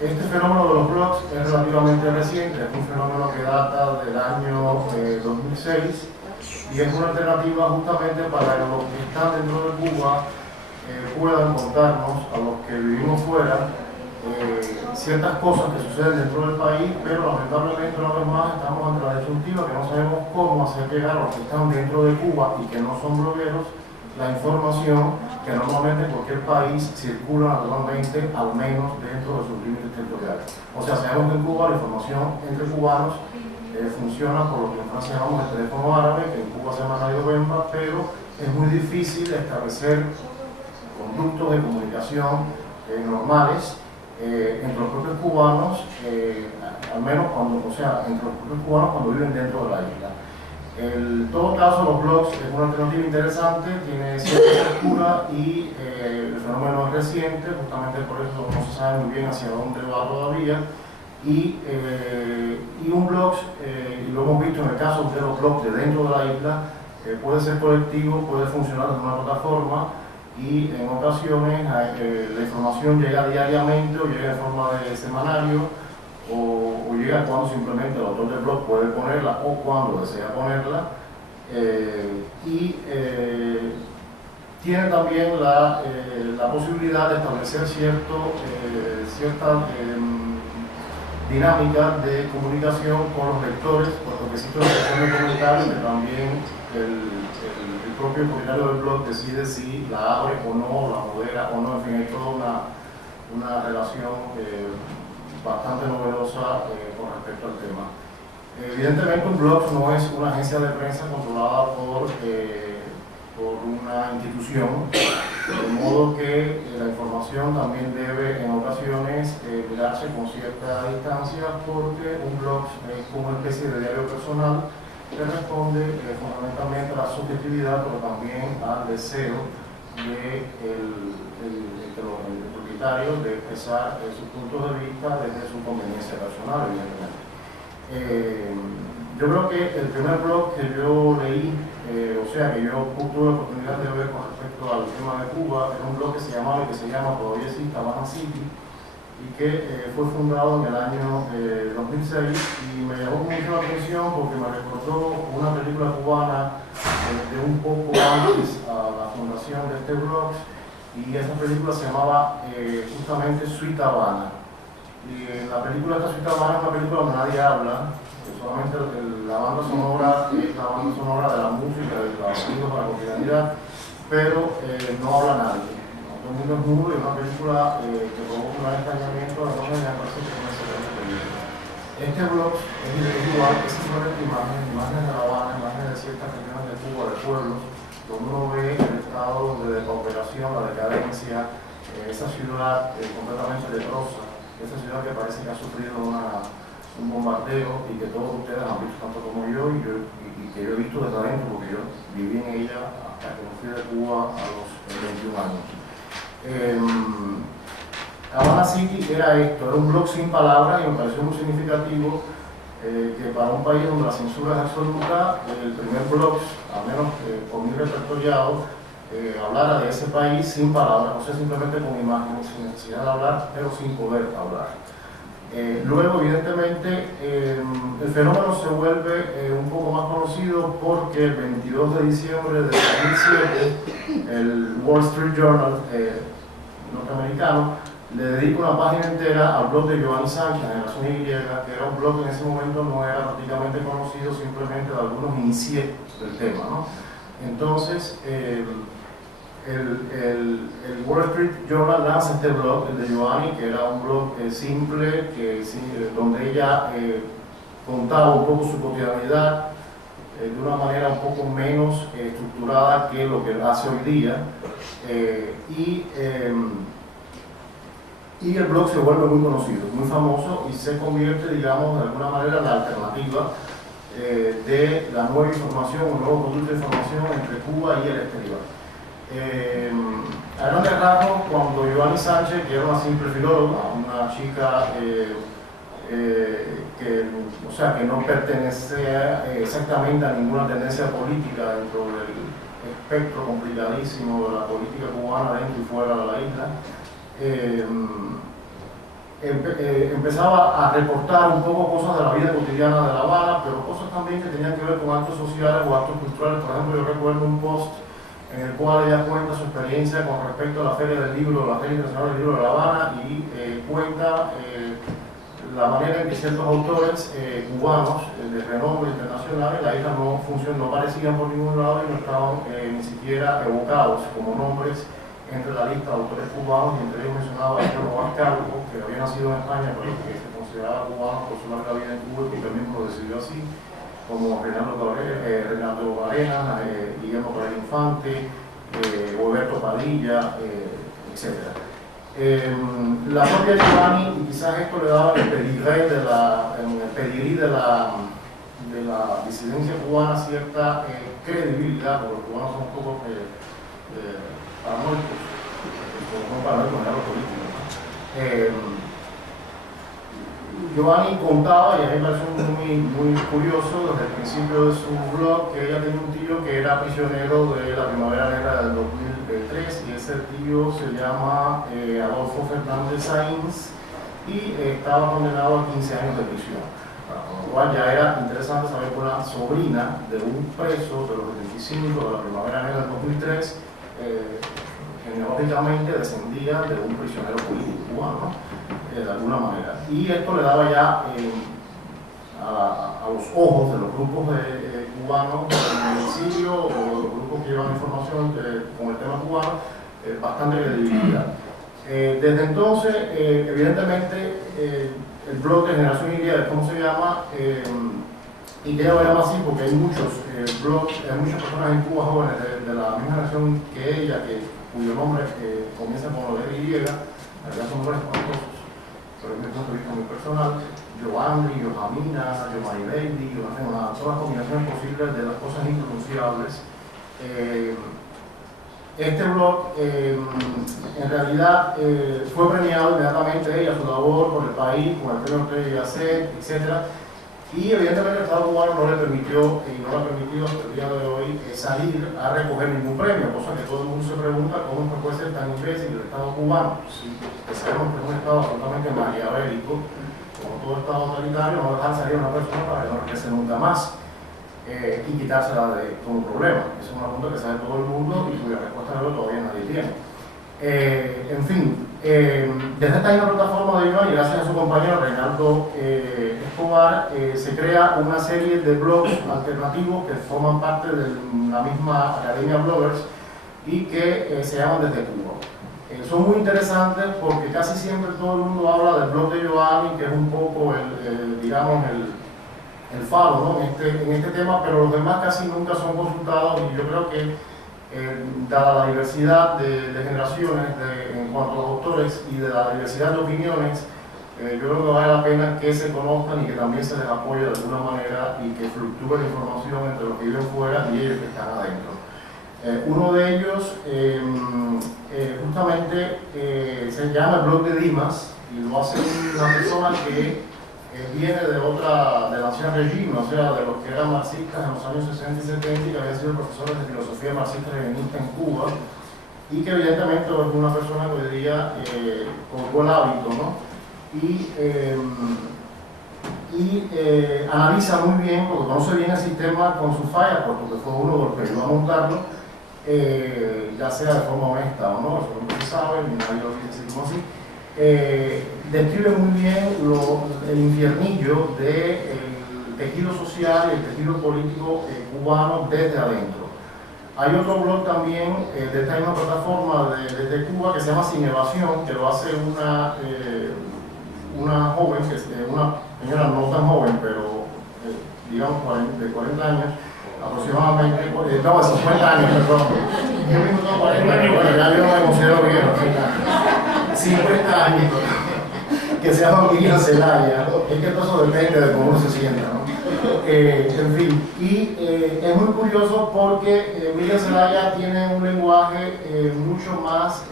Este fenómeno de los blogs es relativamente reciente, es un fenómeno que data del año 2006 y es una alternativa justamente para que los que están dentro de Cuba puedan contarnos a los que vivimos fuera ciertas cosas que suceden dentro del país, pero lamentablemente una vez más estamos ante la disyuntiva que no sabemos cómo hacer llegar a los que están dentro de Cuba y que no son blogueros la información que normalmente en cualquier país circula naturalmente, al menos dentro de sus límites territoriales. O sea, sabemos que en Cuba la información entre cubanos funciona por lo que en Francia llamamos el teléfono árabe, que en Cuba se llama Radio Bemba, pero es muy difícil establecer conductos de comunicación normales entre los propios cubanos, al menos cuando, o sea, entre los propios cubanos cuando viven dentro de la isla. En todo caso, los blogs es una alternativa interesante, tiene cierta estructura y el fenómeno es reciente, justamente por eso no se sabe muy bien hacia dónde va todavía. Y un blog, y lo hemos visto en el caso de los blogs de dentro de la isla, puede ser colectivo, puede funcionar en una plataforma y en ocasiones la información llega diariamente o llega en forma de semanario o llega cuando simplemente el autor del blog puede ponerla o cuando desea ponerla tiene también la posibilidad de establecer cierta dinámica de comunicación con los lectores, puesto que existe una sección de comentarios que también el propio propietario del blog decide si la abre o no, la modera o no, en fin, hay toda una relación bastante novedosa con respecto al tema. Evidentemente un blog no es una agencia de prensa controlada por una institución, de modo que la información también debe en ocasiones mirarse con cierta distancia, porque un blog es como una especie de diario personal que responde fundamentalmente a la subjetividad, pero también al deseo del propietario de expresar sus puntos de vista desde su conveniencia personal, evidentemente. Yo creo que el primer blog que yo leí, o sea, que yo tuve la oportunidad de ver con respecto al tema de Cuba, era un blog que se llama todavía existe, Habana City, y que fue fundado en el año 2006 y me llamó mucho la atención porque me recordó una película cubana de un poco antes a la fundación de este blog, y esa película se llamaba justamente Sweet Habana. Y la película esta Sweet Habana es una película donde nadie habla, solamente la banda sonora es la banda sonora de la música, de los sonidos de la cotidianidad, pero no habla nadie. Todo el mundo es mudo, y una película que provoca un gran extrañamiento de cosas que me parece que es una excelente película. Este blog es igual, es simplemente imágenes de La Habana, imágenes de ciertas regiones de Cuba, de pueblos, donde uno ve el estado de depauperación, la decadencia, esa ciudad completamente leprosa, esa ciudad que parece que ha sufrido un bombardeo y que todos ustedes han visto tanto como yo y que yo he visto desde adentro, porque yo viví en ella hasta que me fui de Cuba a los 21 años. Habana City era esto, era un blog sin palabras, y me pareció muy significativo que para un país donde la censura es absoluta, el primer blog, al menos por mi repertoriado, hablara de ese país sin palabras, o sea, simplemente con imágenes, sin necesidad de hablar, pero sin poder hablar. Luego, evidentemente, el fenómeno se vuelve un poco más conocido porque el 22 de diciembre de 2007 el Wall Street Journal norteamericano le dedica una página entera al blog de Giovanni Sánchez, Generación Y, que era un blog que en ese momento no era prácticamente conocido, simplemente de algunos iniciés del tema, ¿no? Entonces, el Wall Street Journal lanza este blog, el de Giovanni, que era un blog simple, donde ella contaba un poco su cotidianidad de una manera un poco menos estructurada que lo que hace hoy día, y el blog se vuelve muy conocido, muy famoso, y se convierte, digamos, de alguna manera en la alternativa de la nueva información, un nuevo producto de información entre Cuba y el exterior. A grandes rasgos, cuando Giovanni Sánchez, que era una simple filóloga, una chica que no pertenecía exactamente a ninguna tendencia política dentro del espectro complicadísimo de la política cubana dentro y fuera de la isla, empezaba a reportar un poco cosas de la vida cotidiana de La Habana, pero cosas también que tenían que ver con actos sociales o actos culturales. Por ejemplo, yo recuerdo un post en el cual ella cuenta su experiencia con respecto a la Feria del Libro, la Feria Internacional del Libro de La Habana, y cuenta la manera en que ciertos autores cubanos de renombre internacional en la isla no aparecían por ningún lado y no estaban ni siquiera evocados como nombres entre la lista de autores cubanos, y entre ellos mencionaba a Juan Carlos, que había nacido en España pero que se consideraba cubano por su larga vida en Cuba y que él mismo lo decidió así, como Reinaldo Arenas, Guillermo Correa Infante, Roberto Padilla, etc. La propia Giovanni, y quizás esto le daba el pedigrí de la disidencia cubana cierta credibilidad, porque los cubanos son un poco paranoicos, no paranoicos en lo político. Giovanni contaba, y a mí me pareció muy curioso desde el principio de su blog, que ella tenía un tío que era prisionero de la Primavera Negra del 2003, y ese tío se llama Adolfo Fernández Sáenz, y estaba condenado a 15 años de prisión. Con lo cual ya era interesante saber que una sobrina de un preso de los 75 de la Primavera Negra del 2003 genealógicamente descendía de un prisionero político cubano, de alguna manera. Y esto le daba ya a los ojos de los grupos cubanos en el exilio o de los grupos que llevan información con el tema cubano bastante credibilidad. Desde entonces, evidentemente, el blog de Generación Y, ¿cómo se llama? Y que ella lo llama así porque hay muchos blogs, hay muchas personas en Cuba jóvenes de la misma generación que ella, cuyo nombre comienza con lo de Y, en realidad son nombres espantosos, pero desde mi punto de vista muy personal: Joandri, Johamina, Jomaribelli, todas las combinaciones posibles de las cosas impronunciables. Este blog en realidad fue premiado inmediatamente ella, su labor por el país, con el premio Ortega y Gasset, etc. Y evidentemente el Estado cubano no le permitió, y no le ha permitido hasta el día de hoy, salir a recoger ningún premio, cosa que todo el mundo se pregunta cómo puede ser tan imbécil el Estado cubano. Si sabemos que es un Estado absolutamente maquiavélico, como todo Estado totalitario, no dejar salir a una persona para que no regrese nunca más y quitársela como problema. Esa es una pregunta que sabe todo el mundo y cuya respuesta todavía nadie tiene. En fin, desde esta misma plataforma de Iván, y gracias a su compañero Reinaldo Escobar, se crea una serie de blogs alternativos que forman parte de la misma Academia Bloggers y que se llaman Desde Cuba. Son muy interesantes porque casi siempre todo el mundo habla del blog de Giovanni, que es un poco digamos, el faro, ¿no? en este tema, pero los demás casi nunca son consultados, y yo creo que dada la diversidad de generaciones en cuanto a los autores y de la diversidad de opiniones, yo creo que vale la pena que se conozcan y que también se les apoye de alguna manera y que fluctúe la información entre los que viven fuera y ellos que están adentro. Uno de ellos justamente se llama el blog de Dimas, y lo hace una persona que viene del ancien régimen, o sea, de los que eran marxistas en los años 60 y 70 y que habían sido profesores de filosofía marxista-leninista en Cuba, y que evidentemente es una persona que hoy día colgó el hábito, ¿no? Y analiza muy bien, porque conoce bien el sistema con sus fallas, porque fue uno de los que ayudó a montarlo, ya sea de forma honesta o no, eso no se sabe, ni nadie lo dice así. Describe muy bien el infiernillo del tejido social y el tejido político cubano desde adentro. Hay otro blog también de esta misma plataforma desde Cuba que se llama Sin Evasión, que lo hace una joven, una señora no tan joven, pero digamos de 40 años aproximadamente, no, de 50 años, perdón. Yo mismo tengo 40 años, bueno, ya yo no me considero viejo, 50 años, que se llama Miguel Zelaya. Es que todo eso depende de cómo uno se sienta, ¿no? En fin, y es muy curioso porque Miguel Zelaya tiene un lenguaje mucho más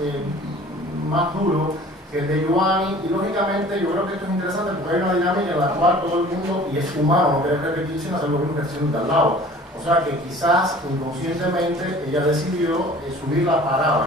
duro que el de Giovanni, y lógicamente yo creo que esto es interesante porque hay una dinámica en la cual todo el mundo, y es humano, no quiere repetir sino hacer lo mismo que está haciendo al lado. O sea que quizás inconscientemente ella decidió subir la parada.